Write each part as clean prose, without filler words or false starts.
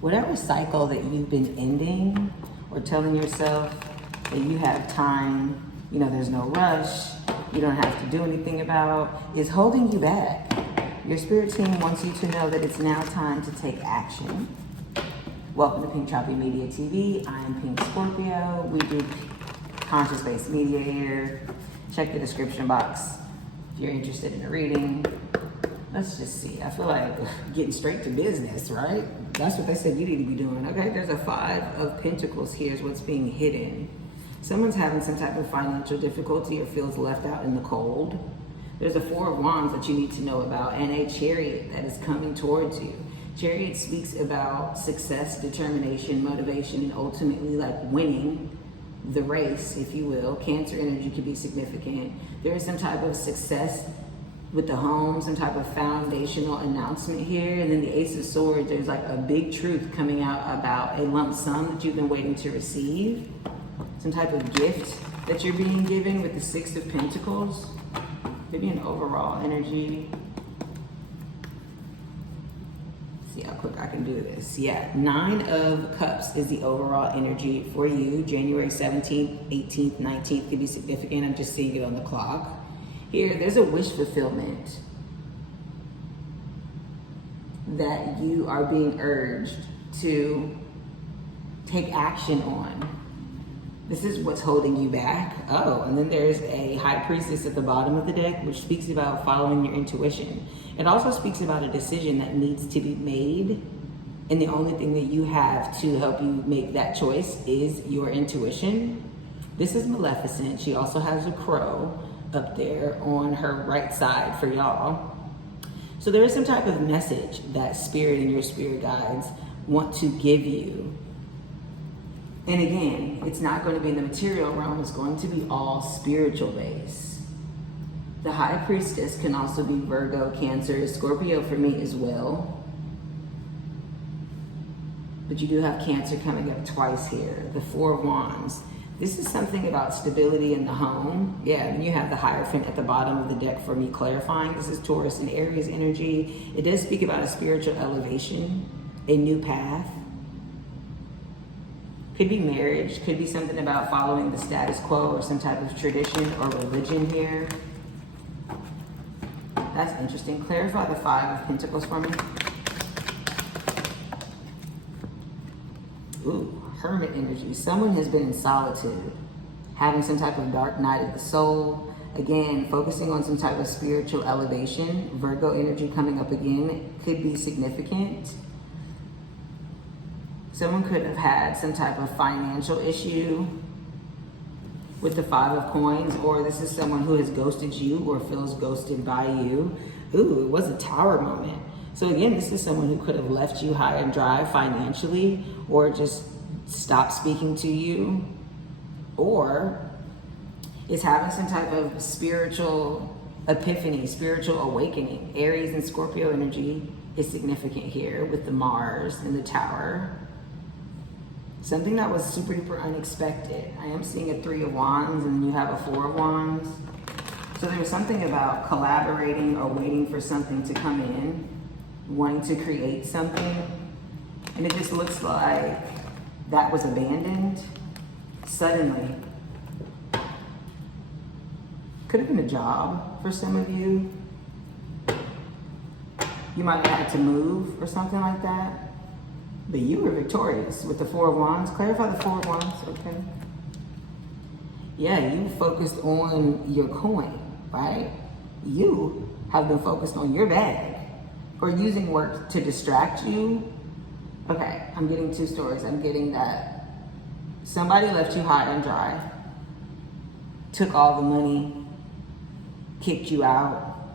Whatever cycle that you've been ending or telling yourself that you have time, you know, there's no rush, you don't have to do anything about, is holding you back. Your spirit team wants you to know that it's now time to take action. Welcome to Pink Tropi Media TV. I am Pink Scorpio. We do conscious-based media here. Check the description box if you're interested in a reading. Let's just see. I feel like getting straight to business, right? That's what they said you need to be doing. Okay, there's a 5 of Pentacles here is what's being hidden. Someone's having some type of financial difficulty or feels left out in the cold. There's a 4 of Wands that you need to know about and a Chariot that is coming towards you. Chariot speaks about success, determination, motivation, and ultimately like winning the race, if you will. Cancer energy could be significant. There is some type of success with the home, some type of foundational announcement here. And then the Ace of Swords, there's like a big truth coming out about a lump sum that you've been waiting to receive. Some type of gift that you're being given with the 6 of Pentacles. Maybe an overall energy. See how quick I can do this. Yeah, 9 of Cups is the overall energy for you. January 17th, 18th, 19th could be significant. I'm just seeing it on the clock. Here, there's a wish fulfillment that you are being urged to take action on. This is what's holding you back. Oh, and then there's a High Priestess at the bottom of the deck, which speaks about following your intuition. It also speaks about a decision that needs to be made. And the only thing that you have to help you make that choice is your intuition. This is Maleficent. She also has a crow up there on her right side for y'all. So there is some type of message that spirit and your spirit guides want to give you. And again, it's not going to be in the material realm, it's going to be all spiritual based. The High Priestess can also be Virgo, Cancer, Scorpio for me as well. But you do have Cancer coming up twice here. The 4 of Wands. This is something about stability in the home. Yeah, and you have the Hierophant at the bottom of the deck for me clarifying. This is Taurus and Aries energy. It does speak about a spiritual elevation, a new path. Could be marriage, could be something about following the status quo or some type of tradition or religion here. That's interesting. Clarify the 5 of Pentacles for me. Ooh. Hermit energy. Someone has been in solitude, having some type of dark night of the soul. Again, focusing on some type of spiritual elevation. Virgo energy coming up again could be significant. Someone could have had some type of financial issue with the 5 of Coins, or this is someone who has ghosted you or feels ghosted by you. Ooh, it was a Tower moment. So again, this is someone who could have left you high and dry financially, or just stop speaking to you, or is having some type of spiritual epiphany, spiritual awakening. Aries and Scorpio energy is significant here with the Mars and the Tower. Something that was super duper unexpected. I am seeing a 3 of Wands and you have a 4 of Wands. So there's something about collaborating or waiting for something to come in, wanting to create something, and it just looks like that was abandoned suddenly. Could have been a job for some of you. You might have had to move or something like that. But you were victorious with the 4 of Wands. Clarify the 4 of Wands, okay? Yeah, you focused on your coin, right? You have been focused on your bag or using work to distract you. Okay, I'm getting 2 stories. I'm getting that somebody left you high and dry, took all the money, kicked you out,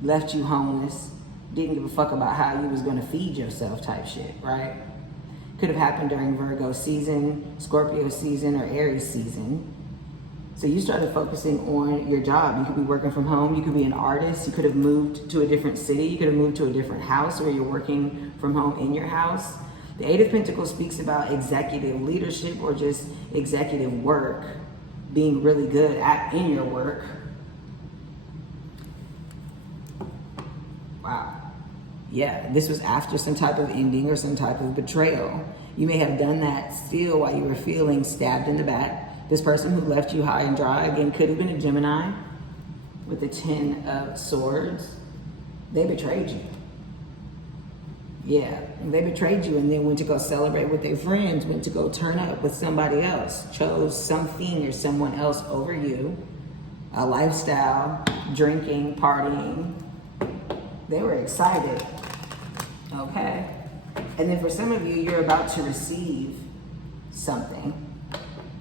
left you homeless, didn't give a fuck about how you was gonna feed yourself type shit, right? Could have happened during Virgo season, Scorpio season, or Aries season. So you started focusing on your job. You could be working from home, you could be an artist, you could have moved to a different city, you could have moved to a different house where you're working from home in your house. The 8 of Pentacles speaks about executive leadership or just executive work, being really good in your work. Wow. Yeah, this was after some type of ending or some type of betrayal. You may have done that still while you were feeling stabbed in the back. This person who left you high and dry, again, could have been a Gemini with the 10 of Swords. They betrayed you. Yeah, they betrayed you and then went to go celebrate with their friends, went to go turn up with somebody else, chose something or someone else over you. A lifestyle, drinking, partying. They were excited. Okay. And then for some of you, you're about to receive something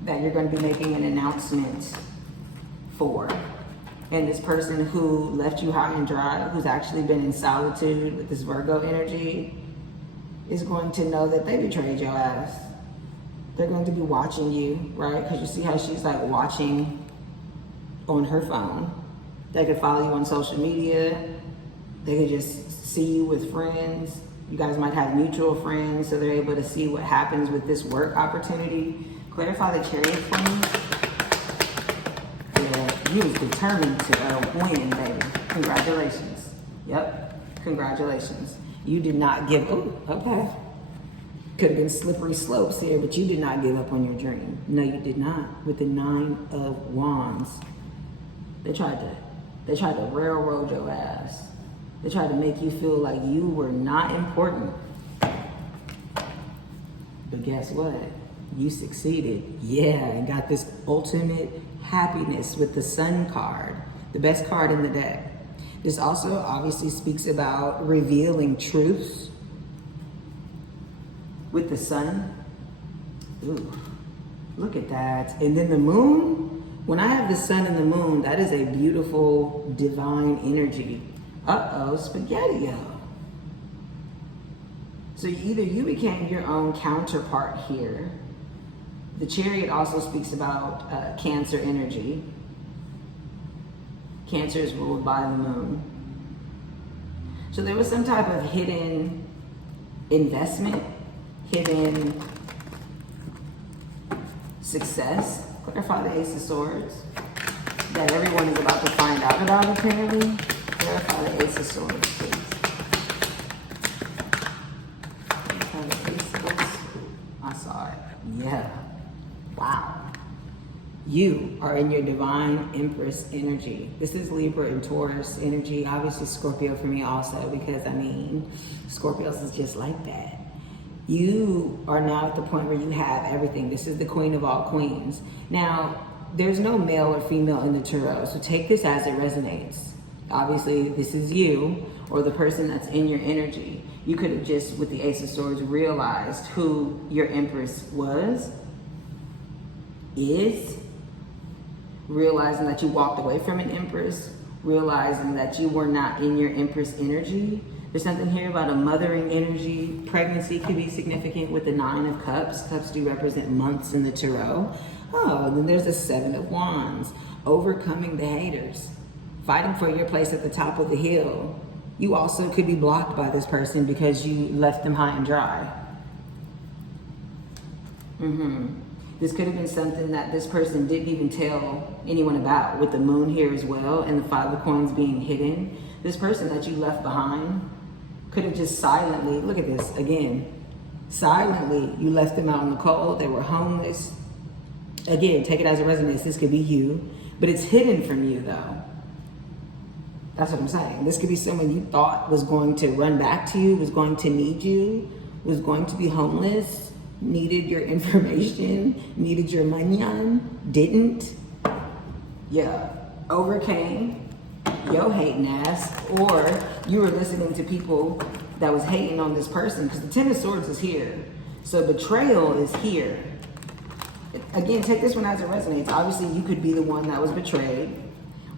that you're going to be making an announcement for. And this person who left you high and dry, who's actually been in solitude with this Virgo energy, is going to know that they betrayed your ass. They're going to be watching you, right? Because you see how she's like watching on her phone. They could follow you on social media. They could just see you with friends. You guys might have mutual friends, so they're able to see what happens with this work opportunity. Clarify the Chariot for me. Yeah, you was determined to win, baby. Congratulations. Yep, congratulations. You did not give, oh, okay. Could have been slippery slopes here, but you did not give up on your dream. No, you did not. With the 9 of Wands, they tried to railroad your ass. They tried to make you feel like you were not important. But guess what? You succeeded. Yeah, and got this ultimate happiness with the Sun card, the best card in the deck. This also obviously speaks about revealing truths with the Sun. Ooh, look at that. And then the Moon. When I have the Sun and the Moon, that is a beautiful divine energy. Uh-oh, spaghetti-o. So either you became your own counterpart here. The Chariot also speaks about Cancer energy. Cancer is ruled by the Moon. So there was some type of hidden investment, hidden success. Clarify the Ace of Swords that everyone is about to find out about, apparently. Clarify the Ace of Swords, please. Clarify the Ace of Swords. I saw it. Yeah. Wow. You are in your divine Empress energy. This is Libra and Taurus energy. Obviously Scorpio for me also, because I mean, Scorpios is just like that. You are now at the point where you have everything. This is the Queen of all queens. Now, there's no male or female in the tarot, so take this as it resonates. Obviously, this is you or the person that's in your energy. You could have just, with the Ace of Swords, realized who your Empress was, is, realizing that you walked away from an Empress, realizing that you were not in your Empress energy. There's something here about a mothering energy. Pregnancy could be significant with the 9 of Cups. Cups do represent months in the tarot. Oh, and then there's the 7 of Wands. Overcoming the haters. Fighting for your place at the top of the hill. You also could be blocked by this person because you left them high and dry. This could have been something that this person didn't even tell anyone about, with the Moon here as well and the 5 of Coins being hidden. This person that you left behind could have just silently, look at this again, silently you left them out in the cold. They were homeless. Again, take it as it resonates. This could be you, but it's hidden from you though. That's what I'm saying. This could be someone you thought was going to run back to you, was going to need you, was going to be homeless, needed your information, needed your money didn't. Yeah, overcame your hating ass, or you were listening to people that was hating on this person, because the 10 of Swords is here. So betrayal is here. Again, take this one as it resonates. Obviously, you could be the one that was betrayed,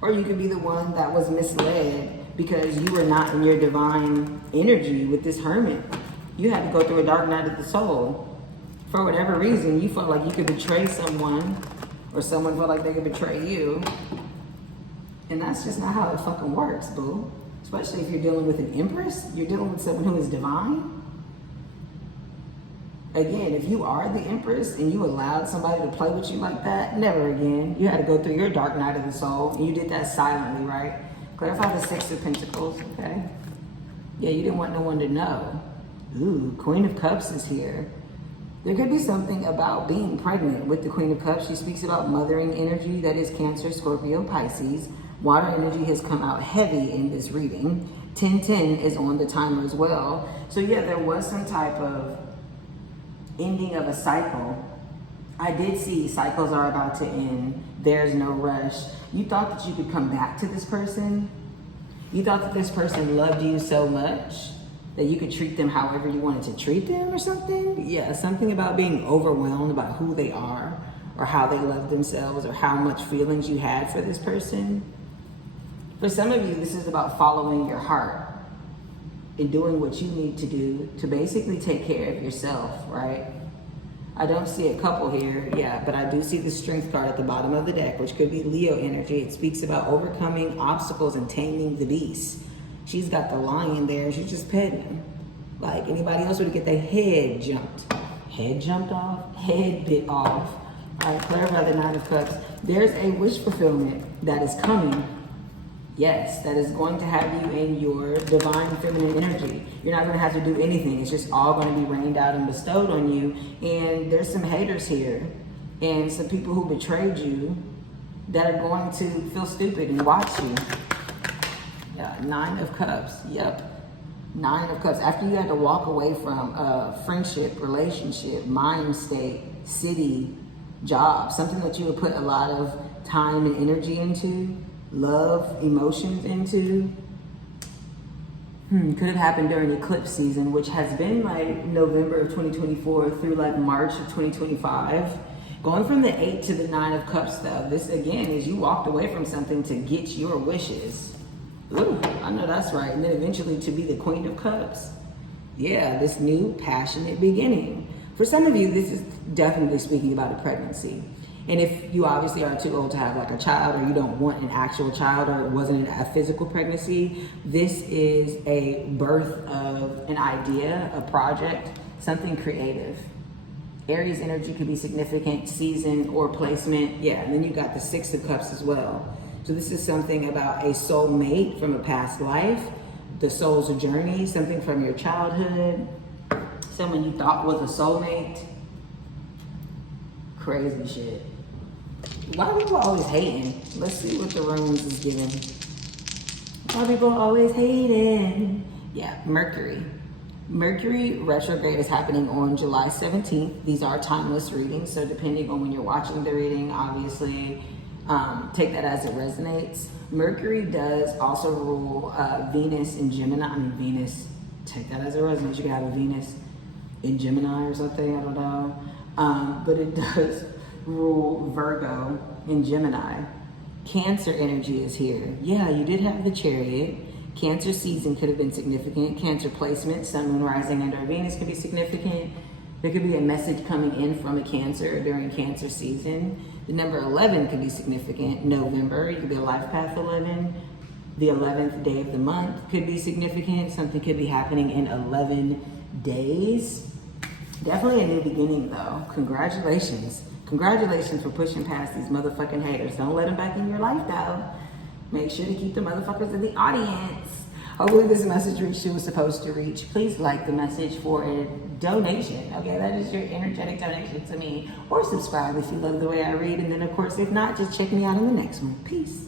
or you could be the one that was misled because you were not in your divine energy with this Hermit. You had to go through a dark night of the soul. For whatever reason, you felt like you could betray someone, or someone felt like they could betray you. And that's just not how it fucking works, boo. Especially if you're dealing with an Empress, you're dealing with someone who is divine. Again, if you are the Empress and you allowed somebody to play with you like that, never again. You had to go through your dark night of the soul, and you did that silently, right? Clarify the 6 of Pentacles, okay? Yeah, you didn't want no one to know. Ooh, Queen of Cups is here. There could be something about being pregnant with the Queen of Cups. She speaks about mothering energy, that is Cancer, Scorpio, Pisces. Water energy has come out heavy in this reading. 1010 is on the timer as well. So yeah, there was some type of ending of a cycle. I did see cycles are about to end. There's no rush. You thought that you could come back to this person. You thought that this person loved you so much that you could treat them however you wanted to treat them or something. Yeah, something about being overwhelmed by who they are or how they love themselves or how much feelings you had for this person. For some of you, this is about following your heart and doing what you need to do to basically take care of yourself, right? I don't see a couple here, yeah, but I do see the Strength card at the bottom of the deck, which could be Leo energy. It speaks about overcoming obstacles and taming the beast. She's got the lion there, she's just petting. Like anybody else would get their head jumped. Head jumped off, head bit off. All right, clarify the Nine of Cups. There's a wish fulfillment that is coming. Yes, that is going to have you in your divine feminine energy. You're not going to have to do anything. It's just all going to be rained out and bestowed on you. And there's some haters here and some people who betrayed you that are going to feel stupid and watch you. Yeah, Nine of Cups. Yep. Nine of Cups. After you had to walk away from a friendship, relationship, mind state, city, job, something that you would put a lot of time and energy into, love, emotions into. Could have happened during eclipse season, which has been like November of 2024 through like March of 2025. Going from the 8 to the 9 of Cups though, this again is you walked away from something to get your wishes. Ooh, I know that's right. And then eventually to be the Queen of Cups. Yeah, this new passionate beginning. For some of you, this is definitely speaking about a pregnancy. And if you obviously are too old to have like a child or you don't want an actual child or it wasn't a physical pregnancy, this is a birth of an idea, a project, something creative. Aries energy could be significant, season or placement. Yeah, and then you got the Six of Cups as well. So this is something about a soulmate from a past life, the soul's journey, something from your childhood, someone you thought was a soulmate. Crazy shit. Why are people always hating? Let's see what the runes is giving. Why are people always hating? Yeah, Mercury. Mercury retrograde is happening on July 17th. These are timeless readings, so depending on when you're watching the reading, obviously, take that as it resonates. Mercury does also rule Venus in Gemini. Venus, take that as it resonates. You can have a Venus in Gemini or something, I don't know. But it does rule Virgo in Gemini. Cancer energy is here. Yeah, you did have the Chariot. Cancer season could have been significant. Cancer placement, Sun, Moon, Rising, and or Venus could be significant. There could be a message coming in from a Cancer during Cancer season. The number 11 could be significant. November, you could be a life path 11. The 11th day of the month could be significant. Something could be happening in 11 days. Definitely a new beginning though. Congratulations. Congratulations for pushing past these motherfucking haters. Don't let them back in your life though. Make sure to keep the motherfuckers in the audience. Hopefully this message reached you was supposed to reach. Please like the message for a donation. Okay, that is your energetic donation to me. Or subscribe if you love the way I read. And then of course, if not, just check me out in the next one. Peace.